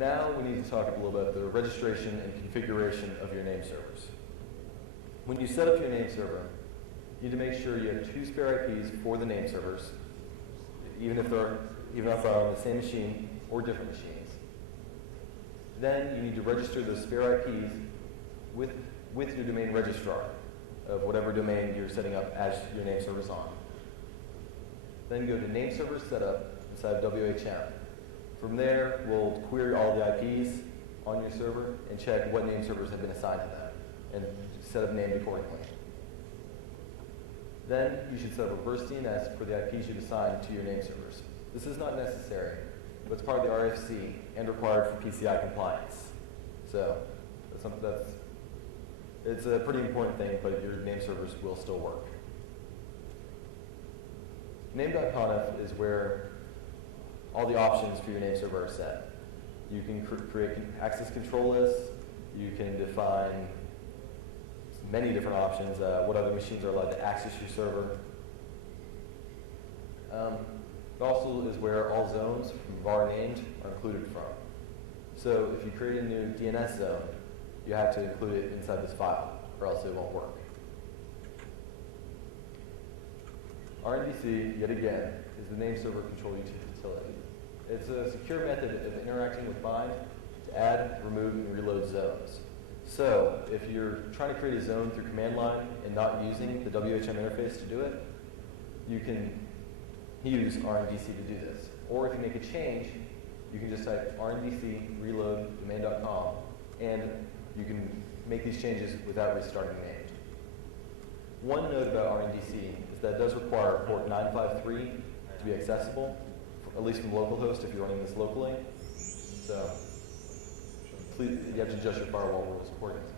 Now we need to talk a little bit about the registration and configuration of your name servers. When you set up your name server, you need to make sure you have 2 spare IPs for the name servers, even if they're on the same machine or different machines. Then you need to register those spare IPs with your domain registrar of whatever domain you're setting up as your name server's on. Then go to Nameserver Setup inside WHM. From there, we'll query all the IPs on your server and check what name servers have been assigned to them and set up named accordingly. Then you should set up reverse DNS for the IPs you've assigned to your name servers. This is not necessary, but it's part of the RFC and required for PCI compliance. So that's something it's a pretty important thing, but your name servers will still work. Name.conf is where all the options for your name server are set. You can create access control lists. You can define many different options, what other machines are allowed to access your server. It also is where all zones from var named are included from. So if you create a new DNS zone, you have to include it inside this file, or else it won't work. RNDC, yet again, is the name server control utility. It's a secure method of interacting with bind to add, remove, and reload zones. So if you're trying to create a zone through command line and not using the WHM interface to do it, you can use RNDC to do this. Or if you make a change, you can just type RNDC reload domain.com, and you can make these changes without restarting named. One note about RNDC is that it does require port 953 to be accessible, at least from localhost if you're running this locally. So please, you have to adjust your firewall rules accordingly.